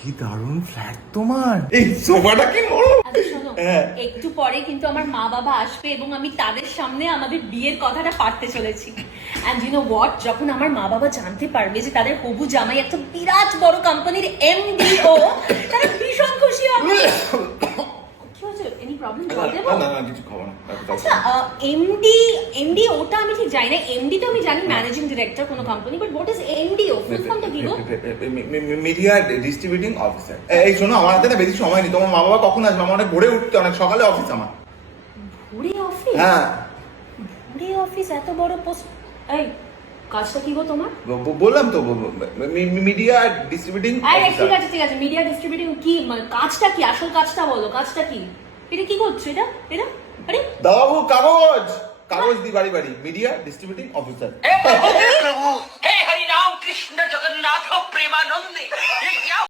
কি দারুণ ফ্ল্যাট তোমার, এই সোফাটা কি নরম। আচ্ছা শোনো, একটু পরে কিন্তু আমার মা বাবা আসবে এবং আমি তাদের সামনে আমাদের বিয়ের কথাটা পারতে চলেছি। এন্ড ইউ নো হোয়াট, যখন আমার মা বাবা জানতে পারবে যে তাদের হবু জামাই একটা বিরাট বড় কোম্পানির এমডিও, তারা ভীষণ খুশি হবে। কি হয়েছে, এনি প্রবলেম? জল দেবো? না না কিছু খাবো না। আচ্ছা এমডি ওটা আমি ঠিক জানি না। এমডি তো আমি জানি ম্যানেজিং ডিরেক্টর কোনো কোম্পানি, বাট হোয়াট ইজ এমডিও? ফুল ফর্মটা কি গো? Media distributing officer. এই শোনো, আমার হাতে না বেশি সময় নেই। তোমার মা বাবা কখন আসবে? আমার অনেক ভোরে উঠতে, অনেক সকালে অফিস আমার। ভোরে অফিস? হ্যাঁ ভোরে অফিস, এত বড় পোস্ট। এই কাজটা কি গো তোমার? বললাম তো, মিডিয়া ডিস্ট্রিবিউটিং ঠিক আছে ঠিক আছে, মিডিয়া ডিস্ট্রিবিউটিং কি মানে কাজটা কি? আসল কাজটা বলো, কাজটা কি? এটা কি করছো? এটা এটা আরে দাও কাগজ, কাগজ দি বাড়ি বাড়ি, মিডিয়া ডিস্ট্রিবিউটিং অফিসার। हे हरि राम कृष्ण जगन्नाथ प्रेमानंद